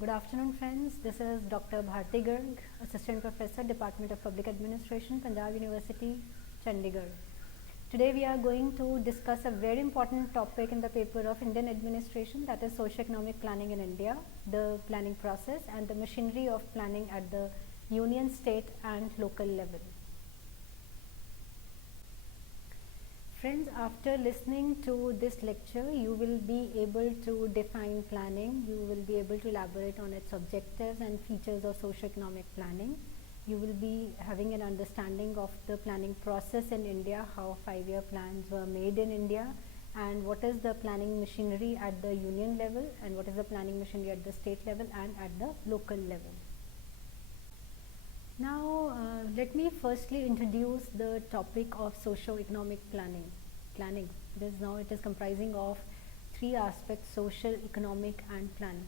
Good afternoon, friends. This is Dr. Bharti Garg, Assistant Professor, Department of Public Administration, Punjab University, Chandigarh. Today we are going to discuss a very important topic in the paper of Indian Administration, that is Socio-Economic Planning in India, the planning process and the machinery of planning at the union, state and local level. Friends, after listening to this lecture, you will be able to define planning, you will be able to elaborate on its objectives and features of socio-economic planning. You will be having an understanding of the planning process in India, how 5-year plans were made in India, and what is the planning machinery at the union level, and what is the planning machinery at the state level and at the local level. Now, let me firstly introduce the topic of socio-economic planning. Because now it is comprising of 3 aspects: social, economic and planning.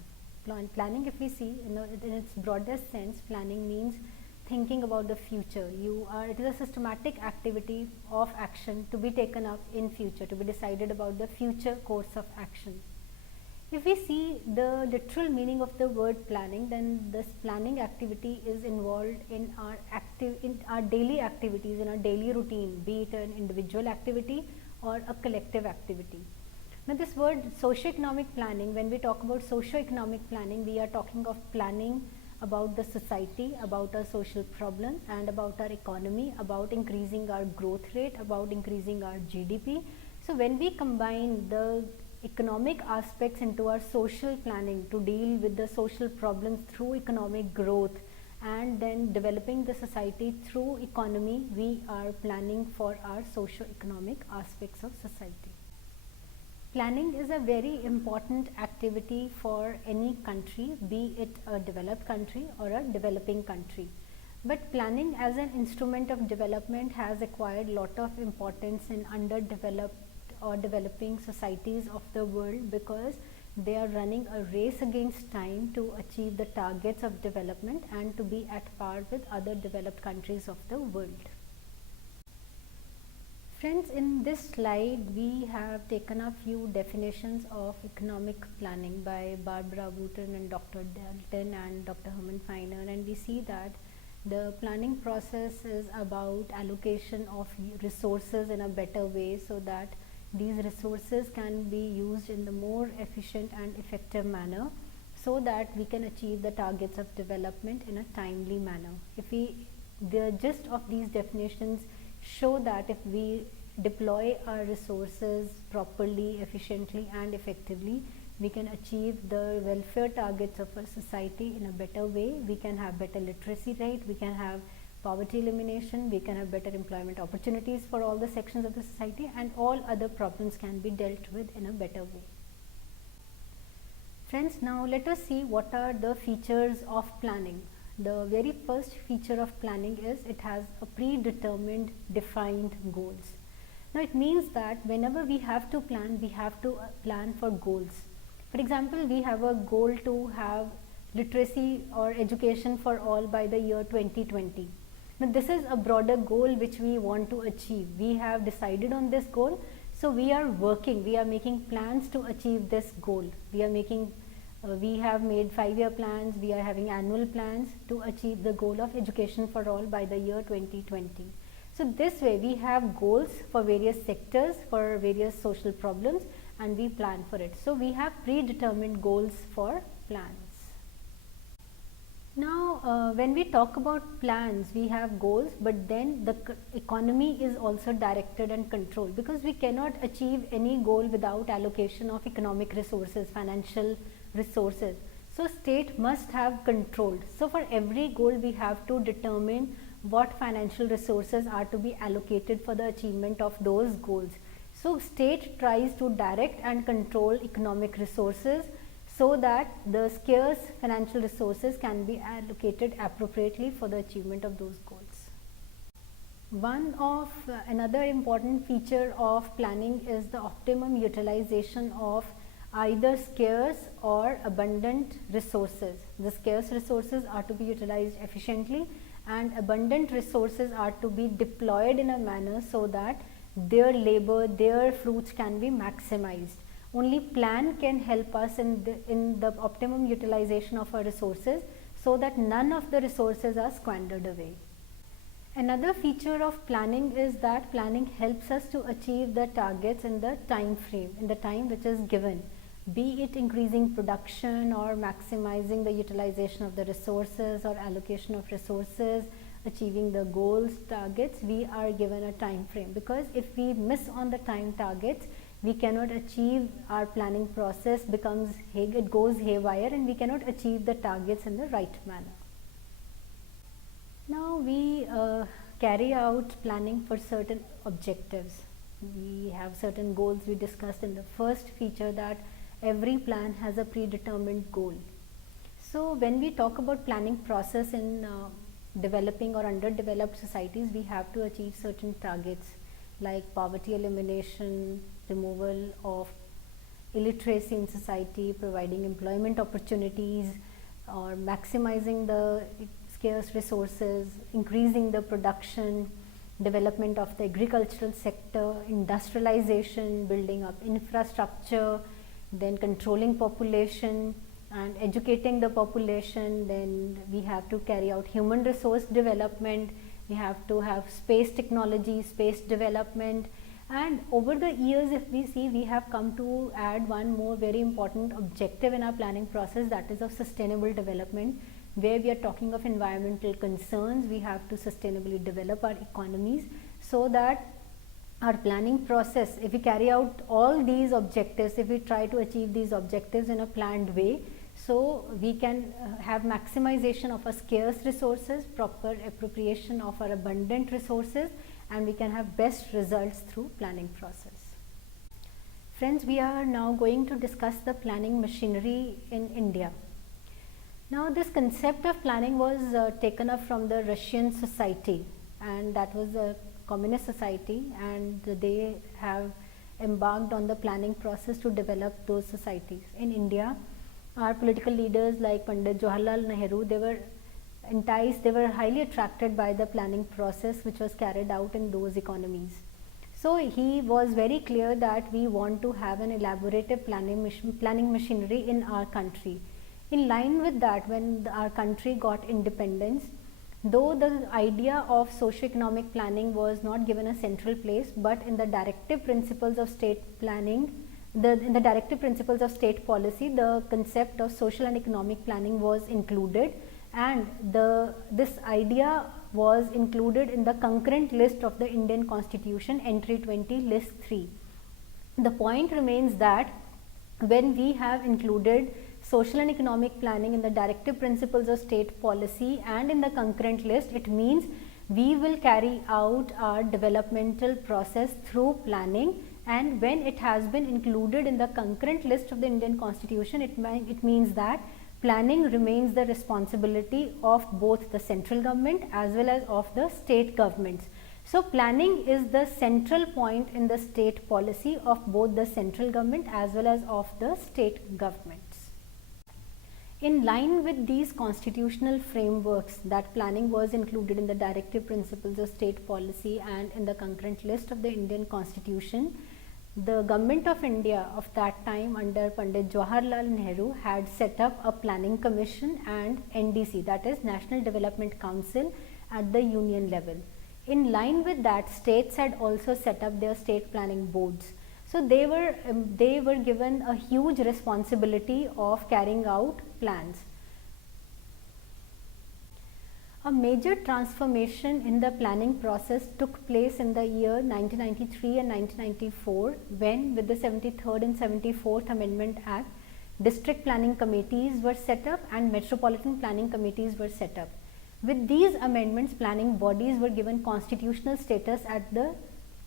Planning, if we see in its broadest sense, planning means thinking about the future. It is a systematic activity of action to be taken up in future, to be decided about the future course of action. If we see the literal meaning of the word planning, then this planning activity is involved in our daily activities, in our daily routine, be it an individual activity or a collective activity. Now, this word socio-economic planning, when we talk about socio-economic planning, we are talking of planning about the society, about our social problems and about our economy, about increasing our growth rate, about increasing our GDP. So, when we combine the economic aspects into our social planning to deal with the social problems through economic growth and then developing the society through economy, we are planning for our socio-economic aspects of society. Planning is a very important activity for any country, be it a developed country or a developing country. But planning as an instrument of development has acquired a lot of importance in underdeveloped or developing societies of the world, because they are running a race against time to achieve the targets of development and to be at par with other developed countries of the world. Friends, in this slide we have taken a few definitions of economic planning by Barbara Wooten and Dr. Dalton and Dr. Herman Feiner, and we see that the planning process is about allocation of resources in a better way, so that these resources can be used in the more efficient and effective manner, so that we can achieve the targets of development in a timely manner. The gist of these definitions show that if we deploy our resources properly, efficiently and effectively, we can achieve the welfare targets of our society in a better way. We can have better literacy rate, we can have poverty elimination, we can have better employment opportunities for all the sections of the society, and all other problems can be dealt with in a better way. Friends, now let us see what are the features of planning. The very first feature of planning is it has a predetermined defined goals. Now, it means that whenever we have to plan for goals. For example, we have a goal to have literacy or education for all by the year 2020. Now, this is a broader goal which we want to achieve. We have decided on this goal, so we are making plans to achieve this goal. We have made 5-year plans, we are having annual plans to achieve the goal of education for all by the year 2020. So, this way we have goals for various sectors, for various social problems, and we plan for it. So, we have predetermined goals for plans. Now, when we talk about plans, we have goals, but then the economy is also directed and controlled, because we cannot achieve any goal without allocation of economic resources, financial resources. So, state must have control. So, for every goal we have to determine what financial resources are to be allocated for the achievement of those goals. So, state tries to direct and control economic resources so that the scarce financial resources can be allocated appropriately for the achievement of those goals. Another important feature of planning is the optimum utilization of either scarce or abundant resources. The scarce resources are to be utilized efficiently, and abundant resources are to be deployed in a manner so that their labor, their fruits can be maximized. Only plan can help us in the optimum utilization of our resources so that none of the resources are squandered away. Another feature of planning is that planning helps us to achieve the targets in the time frame, in the time which is given, be it increasing production or maximizing the utilization of the resources or allocation of resources, achieving the goals, targets. We are given a time frame, because if we miss on the time targets, we cannot achieve, our planning process it goes haywire, and we cannot achieve the targets in the right manner. Now we carry out planning for certain objectives. We have certain goals. We discussed in the first feature that every plan has a predetermined goal. So when we talk about planning process in developing or underdeveloped societies, we have to achieve certain targets like poverty elimination, removal of illiteracy in society, providing employment opportunities, or maximizing the scarce resources, increasing the production, development of the agricultural sector, industrialization, building up infrastructure, then controlling population and educating the population. Then we have to carry out human resource development, we have to have space technology, space development. And over the years, if we see, we have come to add one more very important objective in our planning process, that is of sustainable development, where we are talking of environmental concerns. We have to sustainably develop our economies, so that our planning process, if we carry out all these objectives, if we try to achieve these objectives in a planned way, so we can have maximization of our scarce resources, proper appropriation of our abundant resources, and we can have best results through planning process. Friends, we are now going to discuss the planning machinery in India. Now this concept of planning was taken up from the Russian society, and that was a communist society, and they have embarked on the planning process to develop those societies. In India, our political leaders like Pandit Jawaharlal Nehru, they were enticed, they were highly attracted by the planning process which was carried out in those economies. So he was very clear that we want to have an elaborative planning machinery in our country. In line with that, when our country got independence, though the idea of socio-economic planning was not given a central place, but in the directive principles of state planning, in the directive principles of state policy, the concept of social and economic planning was included, and this idea was included in the concurrent list of the Indian Constitution, entry 20, list 3. The point remains that when we have included social and economic planning in the directive principles of state policy and in the concurrent list, it means we will carry out our developmental process through planning. And when it has been included in the concurrent list of the Indian Constitution, it means that planning remains the responsibility of both the central government as well as of the state governments. So planning is the central point in the state policy of both the central government as well as of the state governments. In line with these constitutional frameworks, that planning was included in the directive principles of state policy and in the concurrent list of the Indian Constitution, the government of India of that time under Pandit Jawaharlal Nehru had set up a planning commission and NDC, that is National Development Council, at the union level. In line with that, states had also set up their state planning boards. So they were given a huge responsibility of carrying out plans. A major transformation in the planning process took place in the year 1993 and 1994, when with the 73rd and 74th Amendment Act, district planning committees were set up and metropolitan planning committees were set up. With these amendments, planning bodies were given constitutional status at the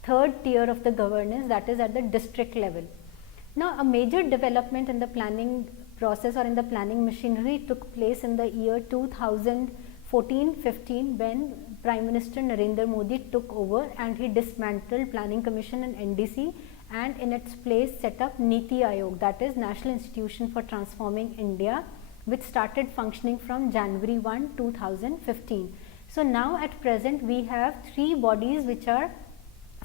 third tier of the governance, that is at the district level. Now, a major development in the planning process or in the planning machinery took place in the year 2014-15, when Prime Minister Narendra Modi took over and he dismantled Planning Commission and NDC, and in its place set up Niti Aayog, that is National Institution for Transforming India, which started functioning from January 1, 2015. So now at present we have three bodies which are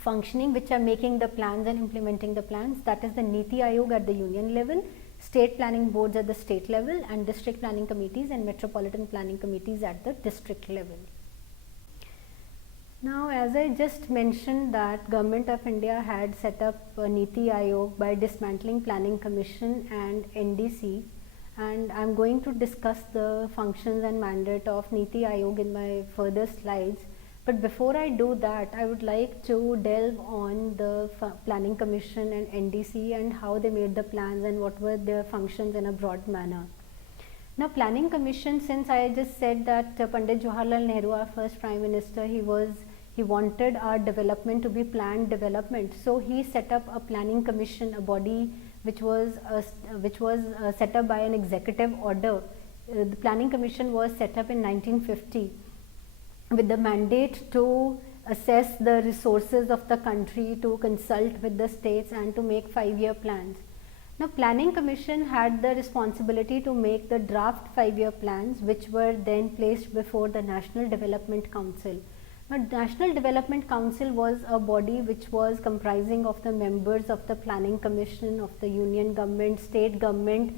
functioning, which are making the plans and implementing the plans. That is the Niti Aayog at the union level, state planning boards at the state level, and district planning committees and metropolitan planning committees at the district level. Now, as I just mentioned that Government of India had set up a Niti Aayog by dismantling Planning Commission and NDC, and I am going to discuss the functions and mandate of Niti Aayog in my further slides. But before I do that, I would like to delve on the Planning Commission and NDC and how they made the plans and what were their functions in a broad manner. Now, Planning Commission, since I just said that Pandit Jawaharlal Nehru, our first Prime Minister, he wanted our development to be planned development. So he set up a Planning Commission, a body which was set up by an executive order. The Planning Commission was set up in 1950 with the mandate to assess the resources of the country, to consult with the states and to make 5-year plans. Now, Planning Commission had the responsibility to make the draft 5-year plans, which were then placed before the National Development Council. Now, National Development Council was a body which was comprising of the members of the Planning Commission, of the Union Government, State Government,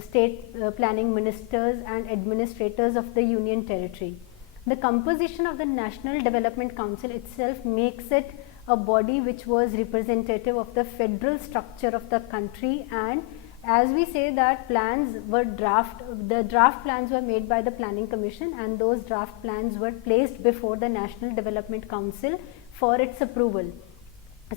State Planning Ministers and Administrators of the Union Territory. The composition of the National Development Council itself makes it a body which was representative of the federal structure of the country, and as we say that the draft plans were made by the Planning Commission, and those draft plans were placed before the National Development Council for its approval.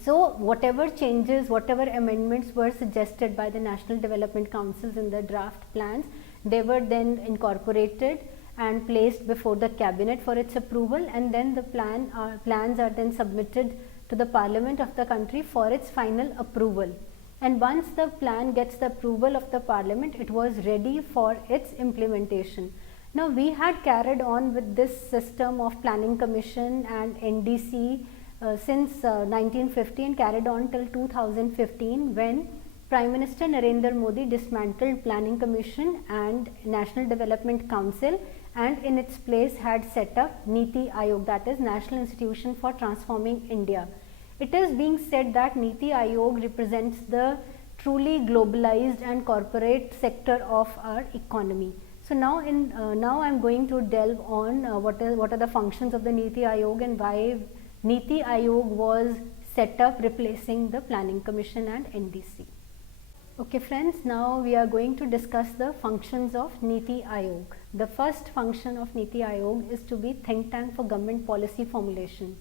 So whatever changes, whatever amendments were suggested by the National Development Councils in the draft plans, they were then incorporated and placed before the cabinet for its approval, and then the plans are then submitted to the Parliament of the country for its final approval. And once the plan gets the approval of the Parliament, it was ready for its implementation. Now, we had carried on with this system of Planning Commission and NDC since 1950 and carried on till 2015, when Prime Minister Narendra Modi dismantled Planning Commission and National Development Council, and in its place had set up Niti Aayog, that is National Institution for Transforming India. It is being said that Niti Aayog represents the truly globalized and corporate sector of our economy. So now I am going to delve on what are the functions of the Niti Aayog and why Niti Aayog was set up replacing the Planning Commission and NDC. Okay friends, now we are going to discuss the functions of Niti Aayog. The first function of Niti Aayog is to be think tank for government policy formulation.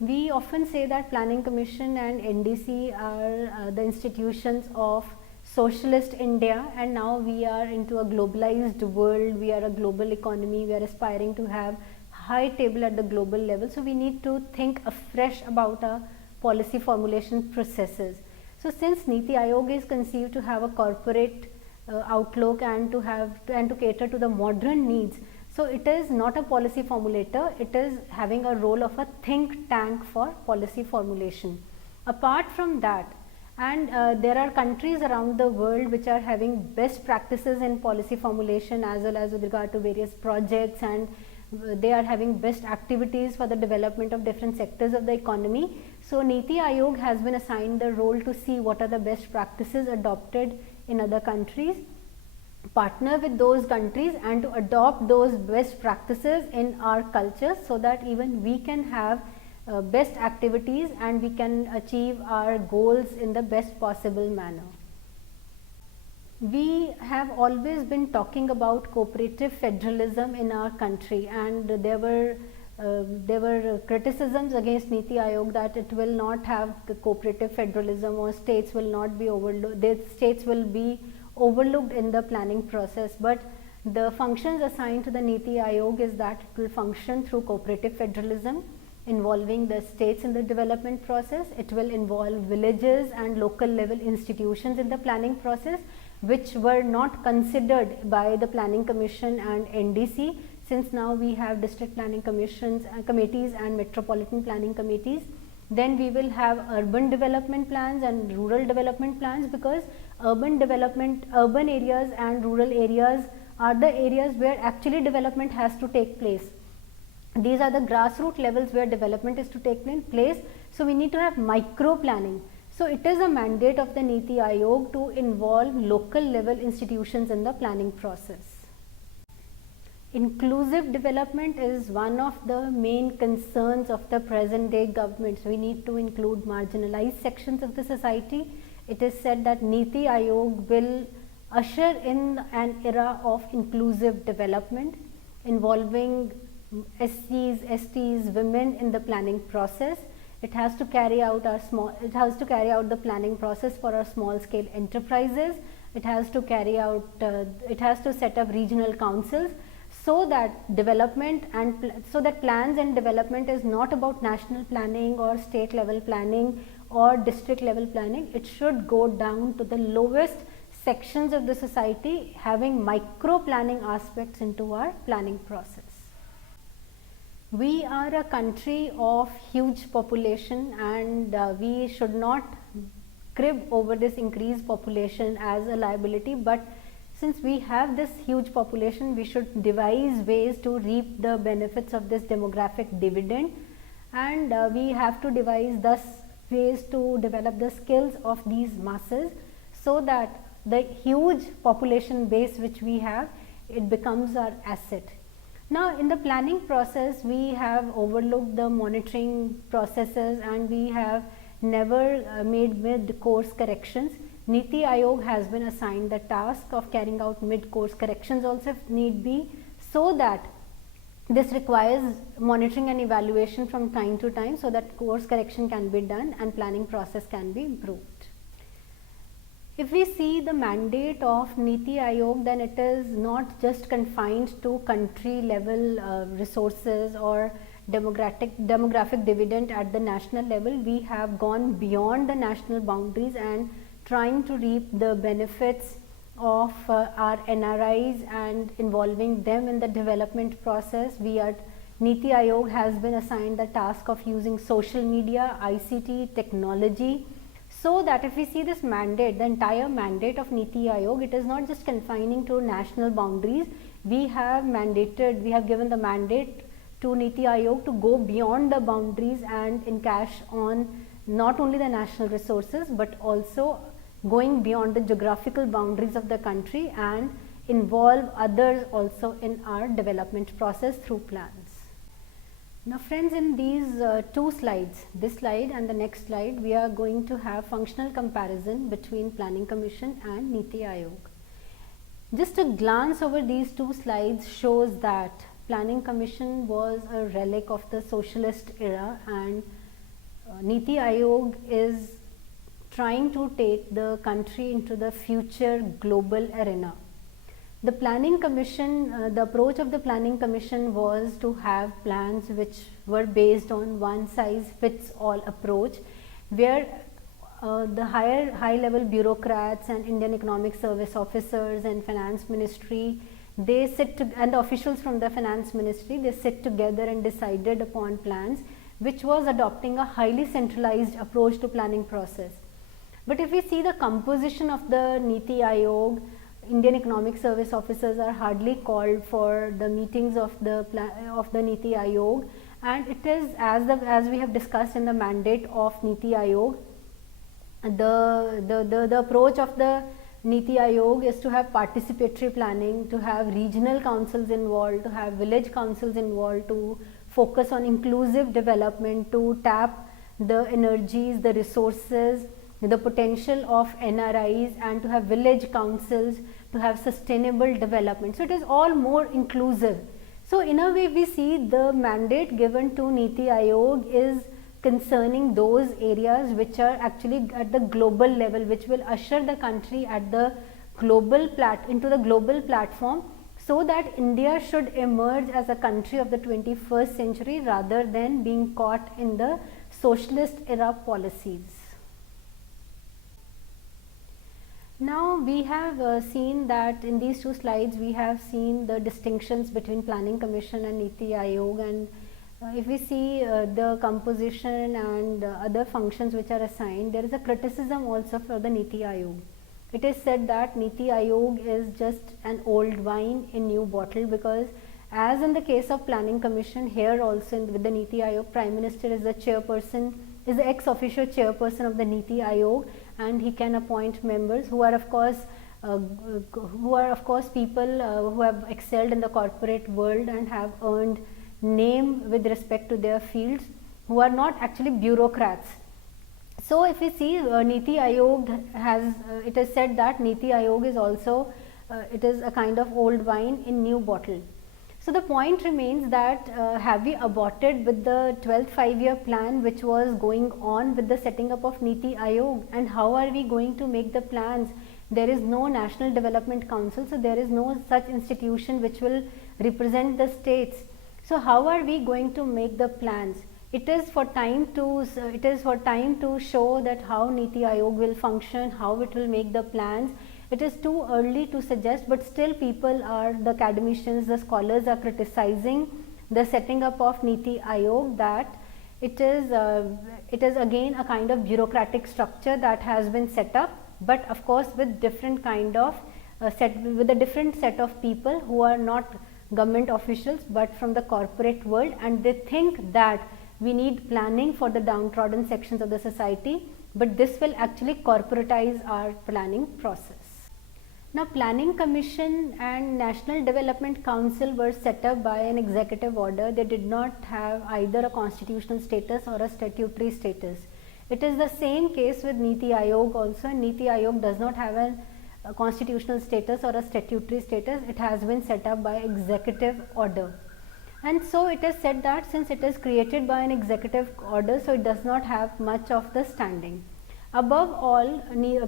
We often say that Planning Commission and NDC are the institutions of socialist India, and now we are into a globalized world, we are a global economy, we are aspiring to have high table at the global level. So we need to think afresh about our policy formulation processes. So since Niti Aayog is conceived to have a corporate outlook and to cater to the modern needs, so it is not a policy formulator, it is having a role of a think tank for policy formulation. Apart from that, and there are countries around the world which are having best practices in policy formulation as well as with regard to various projects, and they are having best activities for the development of different sectors of the economy. So Niti Aayog has been assigned the role to see what are the best practices adopted in other countries, partner with those countries and to adopt those best practices in our culture, so that even we can have best activities and we can achieve our goals in the best possible manner. We have always been talking about cooperative federalism in our country, and there were criticisms against Niti Aayog that it will not have the cooperative federalism, or states will not be overlooked, states will be overlooked in the planning process. But the functions assigned to the Niti Aayog is that it will function through cooperative federalism, involving the states in the development process. It will involve villages and local level institutions in the planning process, which were not considered by the Planning Commission and NDC, since now we have district planning commissions and committees and metropolitan planning committees. Then we will have urban development plans and rural development plans, because urban areas and rural areas are the areas where actually development has to take place. These are the grassroots levels where development is to take place. So we need to have micro planning. So it is a mandate of the Niti Aayog to involve local level institutions in the planning process. Inclusive development is one of the main concerns of the present day government. So we need to include marginalized sections of the society. It is said that Niti Aayog will usher in an era of inclusive development involving SCs, STs, women in the planning process. It has to carry out the planning process for our small scale enterprises. It has to set up regional councils, so that plans and development is not about national planning or state level planning or district level planning. It should go down to the lowest sections of the society, having micro planning aspects into our planning process. We are a country of huge population, and we should not crib over this increased population as a liability, but since we have this huge population, we should devise ways to reap the benefits of this demographic dividend, and we have to devise thus ways to develop the skills of these masses, so that the huge population base which we have, it becomes our asset. Now in the planning process, we have overlooked the monitoring processes, and we have never made mid-course corrections. Niti Aayog has been assigned the task of carrying out mid-course corrections also if need be, so that this requires monitoring and evaluation from time to time, so that course correction can be done and planning process can be improved. If we see the mandate of Niti Aayog, then it is not just confined to country level resources or demographic dividend at the national level. We have gone beyond the national boundaries and trying to reap the benefits of our NRIs and involving them in the development process. Niti Aayog has been assigned the task of using social media, ICT, technology, so that if we see this mandate, the entire mandate of Niti Aayog, it is not just confining to national boundaries. We have given the mandate to Niti Aayog to go beyond the boundaries and encash on not only the national resources, but also going beyond the geographical boundaries of the country and involve others also in our development process through plans. Now friends, in these two slides, this slide and the next slide, we are going to have functional comparison between Planning Commission and Niti Aayog. Just a glance over these two slides shows that Planning Commission was a relic of the socialist era, and Niti Aayog is trying to take the country into the future global arena. The Planning Commission, the approach of the Planning Commission was to have plans which were based on one size fits all approach, where the high level bureaucrats and Indian Economic Service officers and Finance Ministry, and the officials from the Finance Ministry, they sit together and decided upon plans, which was adopting a highly centralized approach to planning process. But if we see the composition of the Niti Aayog, Indian Economic Service officers are hardly called for the meetings of the Niti Aayog, and it is as we have discussed in the mandate of Niti Aayog, the approach of the Niti Aayog is to have participatory planning, to have regional councils involved, to have village councils involved, to focus on inclusive development, to tap the energies, the resources, the potential of NRIs, and to have village councils, to have sustainable development. So it is all more inclusive. So in a way, we see the mandate given to Niti Aayog is concerning those areas which are actually at the global level, which will usher the country at the into the global platform, so that India should emerge as a country of the 21st century rather than being caught in the socialist era policies. Now we have seen that in these two slides we have seen the distinctions between Planning Commission and Niti Aayog, and if we see the composition and other functions which are assigned, there is a criticism also for the Niti Aayog. It is said that Niti Aayog is just an old wine in new bottle, because as in the case of Planning Commission, here also with the Niti Aayog, Prime Minister is the chairperson, is the ex officio chairperson of the Niti Aayog, and he can appoint members who are of course people who have excelled in the corporate world and have earned name with respect to their fields, who are not actually bureaucrats. So if we see Niti Aayog has, it is said that Niti Aayog is also, it is a kind of old wine in new bottle. So the point remains that have we aborted with the 12th 5-year plan which was going on with the setting up of Niti Aayog, and how are we going to make the plans? There is no National Development Council, so there is no such institution which will represent the states. So how are we going to make the plans? It is for time to show that how Niti Aayog will function, how it will make the plans. It is too early to suggest, but still people are, the academicians, the scholars are criticizing the setting up of Niti Aayog, that it is again a kind of bureaucratic structure that has been set up, but of course with different kind of with a different set of people who are not government officials but from the corporate world, and they think that we need planning for the downtrodden sections of the society, but this will actually corporatize our planning process. Now, Planning Commission and National Development Council were set up by an executive order. They did not have either a constitutional status or a statutory status. It is the same case with Niti Aayog also. Niti Aayog does not have a constitutional status or a statutory status. It has been set up by executive order. And so it is said that since it is created by an executive order, so it does not have much of the standing. Above all,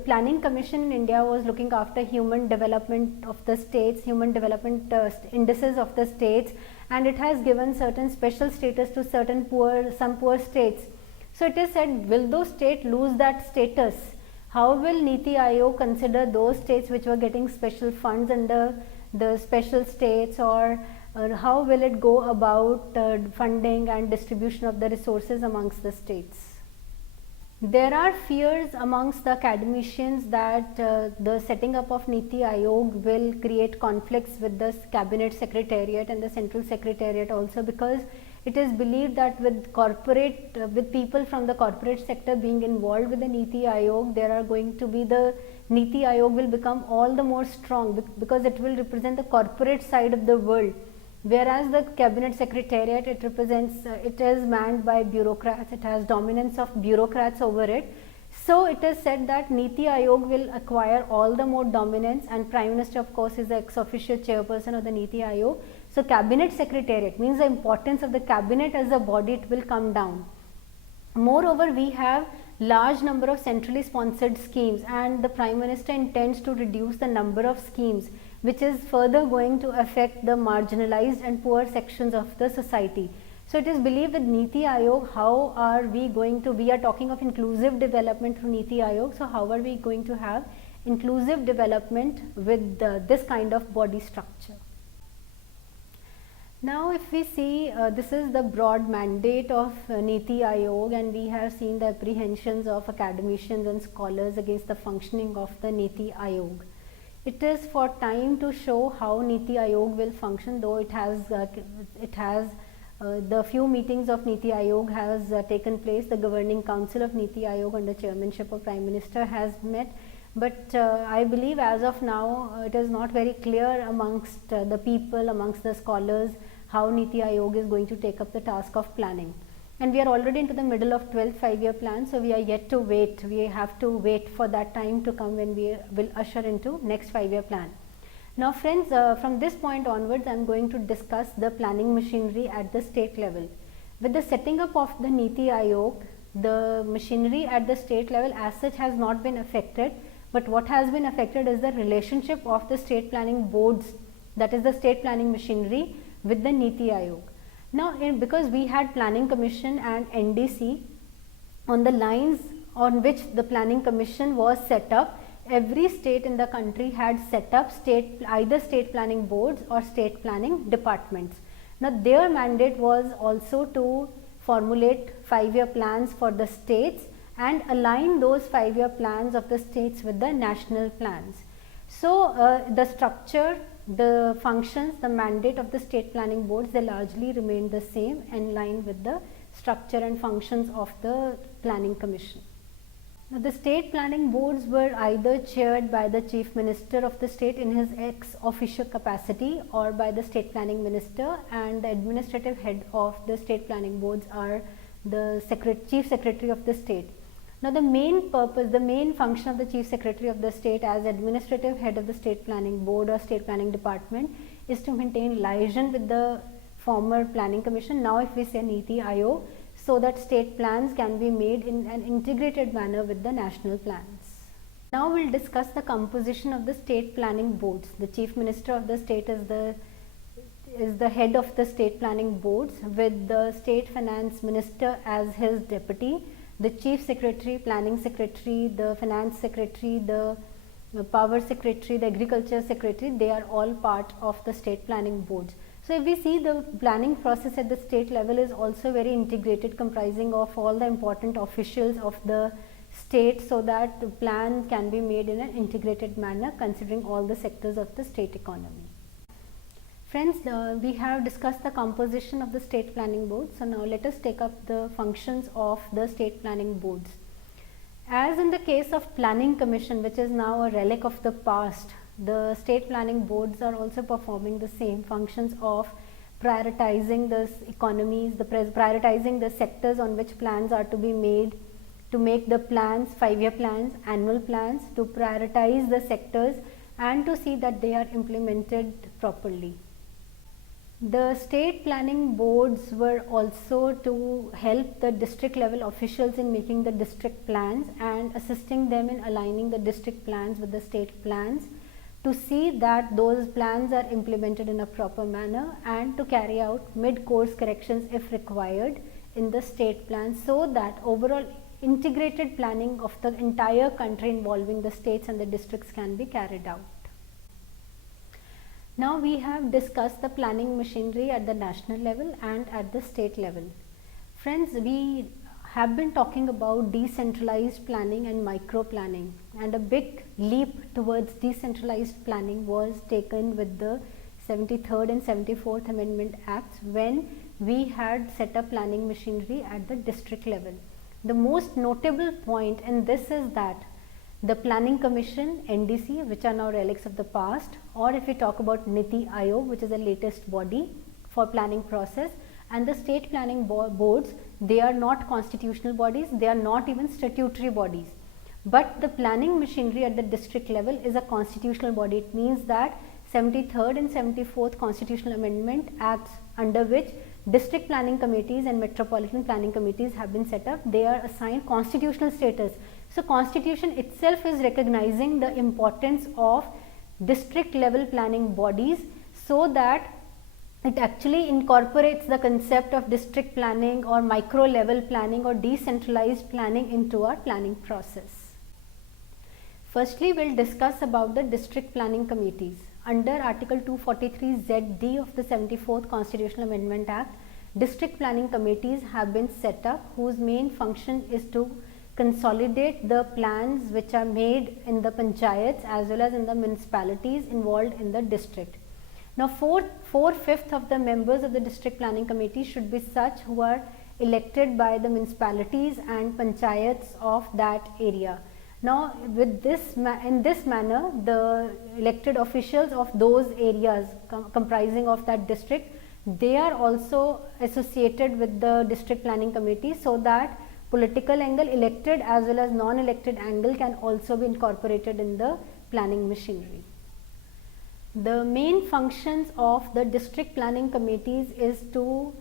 Planning Commission in India was looking after human development of the states, human development indices of the states, and it has given certain special status to certain some poor states. So it is said, will those states lose that status? How will Niti Aayog consider those states which were getting special funds under the special states, or how will it go about funding and distribution of the resources amongst the states? There are fears amongst the academicians that the setting up of Niti Aayog will create conflicts with the cabinet secretariat and the central secretariat also, because it is believed that with people from the corporate sector being involved with the Niti Aayog, there are going to be the Niti Aayog will become all the more strong because it will represent the corporate side of the world. Whereas the cabinet secretariat, it represents, it is manned by bureaucrats, it has dominance of bureaucrats over it. So it is said that Niti Aayog will acquire all the more dominance, and Prime Minister of course is the ex officio chairperson of the Niti Aayog. So cabinet secretariat means the importance of the cabinet as a body, it will come down. Moreover, we have large number of centrally sponsored schemes, and the Prime Minister intends to reduce the number of schemes, which is further going to affect the marginalized and poor sections of the society. So it is believed with Niti Aayog, how are we going to, we are talking of inclusive development through Niti Aayog, so how are we going to have inclusive development with this kind of body structure? Now if we see, this is the broad mandate of Niti Aayog, and we have seen the apprehensions of academicians and scholars against the functioning of the Niti Aayog. It is for time to show how Niti Aayog will function, though it has the few meetings of Niti Aayog has taken place. The governing council of Niti Aayog under chairmanship of Prime Minister has met, but I believe as of now it is not very clear amongst the people, amongst the scholars, how Niti Aayog is going to take up the task of planning. And we are already into the middle of 12th 5-year plan, so we are yet to wait. We have to wait for that time to come when we will usher into next 5-year plan. Now friends, from this point onwards, I am going to discuss the planning machinery at the state level. With the setting up of the Niti Aayog, the machinery at the state level as such has not been affected, but what has been affected is the relationship of the state planning boards, that is the state planning machinery, with the Niti Aayog. Now, because we had Planning Commission and NDC, on the lines on which the Planning Commission was set up, every state in the country had set up either state planning boards or state planning departments. Now, their mandate was also to formulate 5-year plans for the states and align those 5-year plans of the states with the national plans. So, the structure, the functions, the mandate of the state planning boards, they largely remained the same in line with the structure and functions of the planning commission. Now, the state planning boards were either chaired by the chief minister of the state in his ex officio capacity or by the state planning minister, and the administrative head of the state planning boards are the chief secretary of the state. Now, the main purpose, the main function of the chief secretary of the state as administrative head of the state planning board or state planning department is to maintain liaison with the former planning commission, now if we say Niti Aayog, so that state plans can be made in an integrated manner with the national plans. Now we will discuss the composition of the state planning boards. The chief minister of the state is the head of the state planning boards, with the state finance minister as his deputy, the chief secretary, planning secretary, the finance secretary, the power secretary, the agriculture secretary, they are all part of the state planning boards. So, if we see, the planning process at the state level is also very integrated, comprising of all the important officials of the state, so that the plan can be made in an integrated manner considering all the sectors of the state economy. Friends, we have discussed the composition of the state planning board. So, now let us take up the functions of the state planning boards. As in the case of planning commission, which is now a relic of the past, the state planning boards are also performing the same functions of prioritizing the economies, prioritizing the sectors on which plans are to be made, to make the plans, 5-year plans, annual plans, to prioritize the sectors and to see that they are implemented properly. The state planning boards were also to help the district level officials in making the district plans and assisting them in aligning the district plans with the state plans, to see that those plans are implemented in a proper manner and to carry out mid-course corrections if required in the state plan, so that overall integrated planning of the entire country involving the states and the districts can be carried out. Now we have discussed the planning machinery at the national level and at the state level. Friends, we have been talking about decentralized planning and micro planning, and a big leap towards decentralized planning was taken with the 73rd and 74th Amendment Acts, when we had set up planning machinery at the district level. The most notable point in this is that the Planning Commission, NDC, which are now relics of the past, or if we talk about Niti Aayog, which is the latest body for planning process, and the state planning boards, they are not constitutional bodies, they are not even statutory bodies. But the planning machinery at the district level is a constitutional body. It means that 73rd and 74th Constitutional Amendment Acts, under which district planning committees and metropolitan planning committees have been set up, they are assigned constitutional status. So, Constitution itself is recognizing the importance of district level planning bodies, so that it actually incorporates the concept of district planning or micro level planning or decentralized planning into our planning process. Firstly, we will discuss about the district planning committees. Under Article 243ZD of the 74th Constitutional Amendment Act, district planning committees have been set up, whose main function is to consolidate the plans which are made in the panchayats as well as in the municipalities involved in the district. Now, 4/5 of the members of the district planning committee should be such who are elected by the municipalities and panchayats of that area. Now, with this in this manner, the elected officials of those areas comprising of that district, they are also associated with the district planning committee, so that political angle, elected as well as non-elected angle, can also be incorporated in the planning machinery. The main functions of the district planning committees is to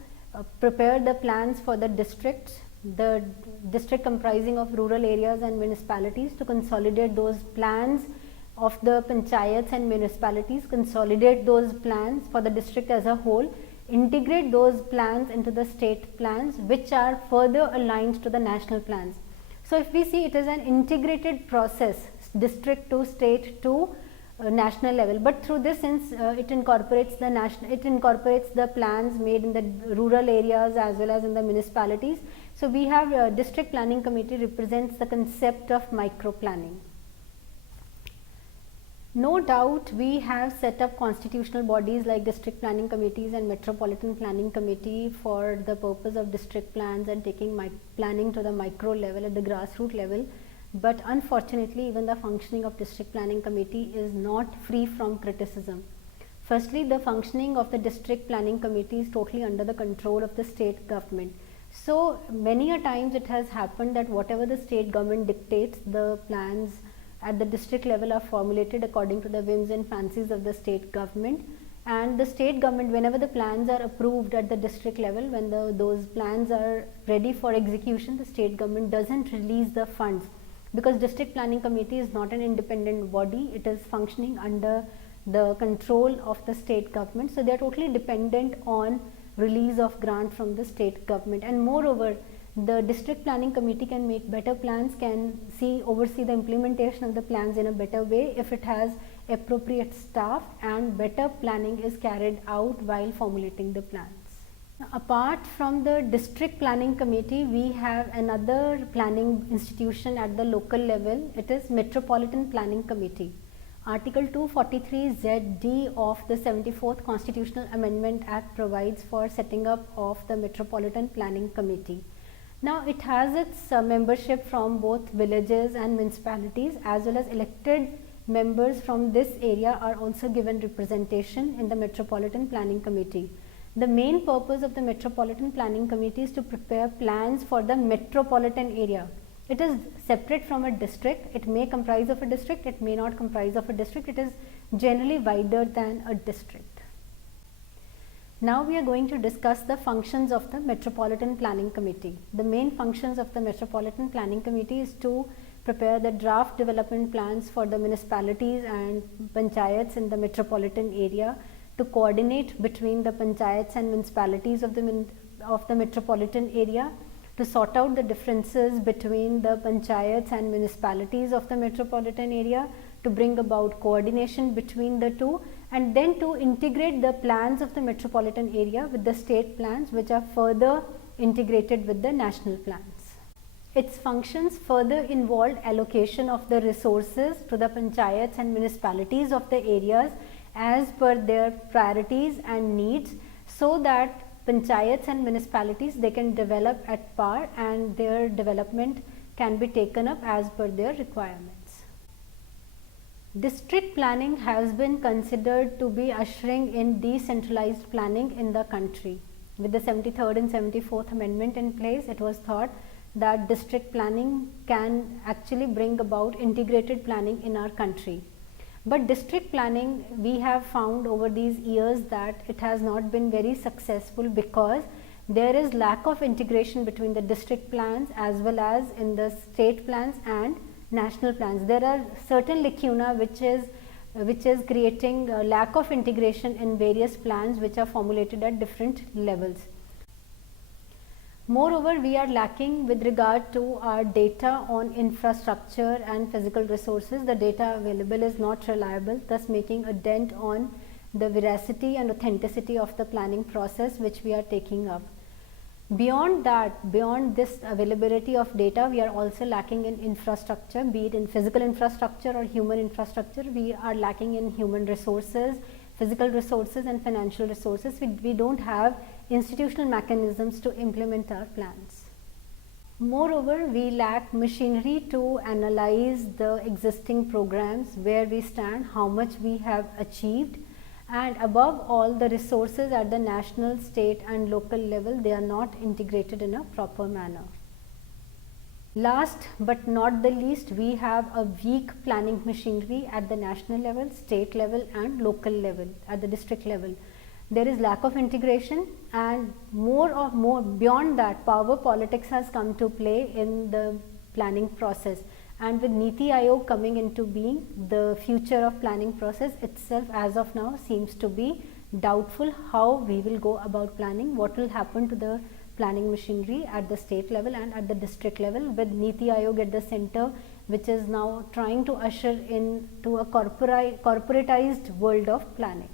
prepare the plans for the districts, the district comprising of rural areas and municipalities, to consolidate those plans of the panchayats and municipalities, consolidate those plans for the district as a whole, integrate those plans into the state plans, which are further aligned to the national plans. So, if we see, it is an integrated process, district to state to national level, but through this, since it incorporates the plans made in the rural areas as well as in the municipalities. So, we have district planning committee represents the concept of micro planning. No doubt we have set up constitutional bodies like district planning committees and metropolitan planning committee for the purpose of district plans and taking planning to the micro level at the grassroots level, but unfortunately even the functioning of district planning committee is not free from criticism. Firstly, the functioning of the district planning committee is totally under the control of the state government. So many a times it has happened that whatever the state government dictates, the plans at the district level are formulated according to the whims and fancies of the state government, and the state government, whenever the plans are approved at the district level, when those plans are ready for execution, the state government doesn't release the funds, because district planning committee is not an independent body, it is functioning under the control of the state government. So they are totally dependent on release of grant from the state government, and moreover the district planning committee can make better plans, can oversee the implementation of the plans in a better way if it has appropriate staff and better planning is carried out while formulating the plans. Apart from the district planning committee, we have another planning institution at the local level. It is Metropolitan Planning Committee. Article 243ZD of the 74th Constitutional Amendment Act provides for setting up of the Metropolitan Planning Committee. Now it has its membership from both villages and municipalities, as well as elected members from this area are also given representation in the Metropolitan Planning Committee. The main purpose of the Metropolitan Planning Committee is to prepare plans for the metropolitan area. It is separate from a district. It may comprise of a district, it may not comprise of a district. It is generally wider than a district. Now we are going to discuss the functions of the Metropolitan Planning Committee. The main functions of the Metropolitan Planning Committee is to prepare the draft development plans for the municipalities and panchayats in the metropolitan area, to coordinate between the panchayats and municipalities of the metropolitan area, to sort out the differences between the panchayats and municipalities of the metropolitan area, to bring about coordination between the two, and then to integrate the plans of the metropolitan area with the state plans, which are further integrated with the national plans. Its functions further involved allocation of the resources to the panchayats and municipalities of the areas as per their priorities and needs, so that panchayats and municipalities, they can develop at par and their development can be taken up as per their requirements. District planning has been considered to be ushering in decentralized planning in the country. With the 73rd and 74th Amendment in place, it was thought that district planning can actually bring about integrated planning in our country. But district planning, we have found over these years that it has not been very successful, because there is lack of integration between the district plans as well as in the state plans and national plans. There are certain lacuna which is creating a lack of integration in various plans which are formulated at different levels. Moreover, we are lacking with regard to our data on infrastructure and physical resources. The data available is not reliable, thus making a dent on the veracity and authenticity of the planning process which we are taking up. Beyond that, beyond this availability of data, we are also lacking in infrastructure, be it in physical infrastructure or human infrastructure. We are lacking in human resources, physical resources and financial resources. We don't have institutional mechanisms to implement our plans. Moreover, we lack machinery to analyze the existing programs, where we stand, how much we have achieved, and above all, the resources at the national, state and local level, they are not integrated in a proper manner. Last but not the least, we have a weak planning machinery at the national level, state level and local level, at the district level. There is lack of integration, and more beyond that, power politics has come to play in the planning process. And with Niti Aayog coming into being, the future of planning process itself as of now seems to be doubtful how we will go about planning, what will happen to the planning machinery at the state level and at the district level, with Niti Aayog at the center, which is now trying to usher into a corporatized world of planning.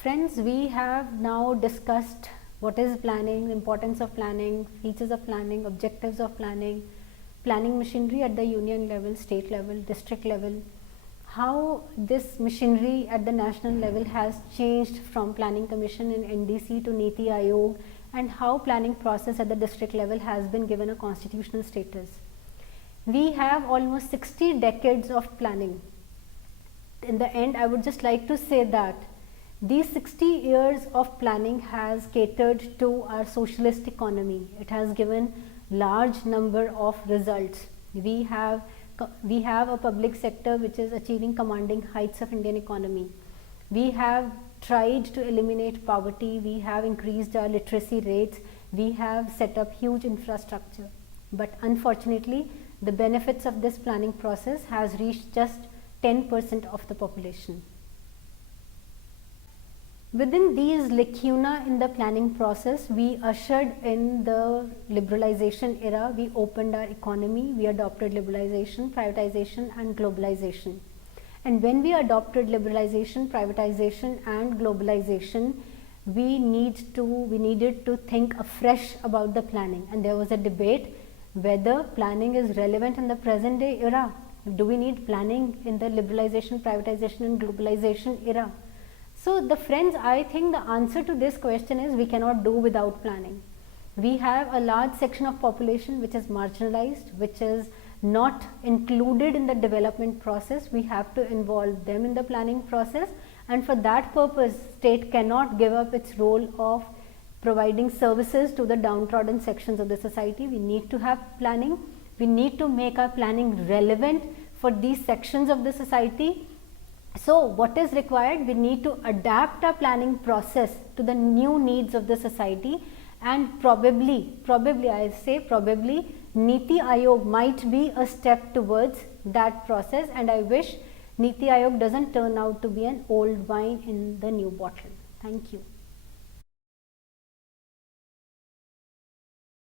Friends, we have now discussed what is planning, the importance of planning, features of planning, objectives of planning, planning machinery at the union level, state level, district level, how this machinery at the national level has changed from Planning Commission in NDC to Niti Aayog, and how planning process at the district level has been given a constitutional status. We have almost 60 decades of planning. In the end, I would just like to say that these 60 years of planning has catered to our socialist economy. It has given large number of results. We have a public sector which is achieving commanding heights of Indian economy. We have tried to eliminate poverty, we have increased our literacy rates, we have set up huge infrastructure. But unfortunately, the benefits of this planning process has reached just 10% of the population. Within these lacuna in the planning process, we ushered in the liberalization era. We opened our economy, we adopted liberalization, privatization and globalization. And when we adopted liberalization, privatization and globalization, we needed to think afresh about the planning. And there was a debate whether planning is relevant in the present day era. Do we need planning in the liberalization, privatization and globalization era? So the friends, I think the answer to this question is we cannot do without planning. We have a large section of population which is marginalized, which is not included in the development process. We have to involve them in the planning process, and for that purpose, state cannot give up its role of providing services to the downtrodden sections of the society. We need to have planning. We need to make our planning relevant for these sections of the society. So what is required? We need to adapt our planning process to the new needs of the society, and probably Niti Aayog might be a step towards that process, and I wish Niti Aayog doesn't turn out to be an old wine in the new bottle. Thank you.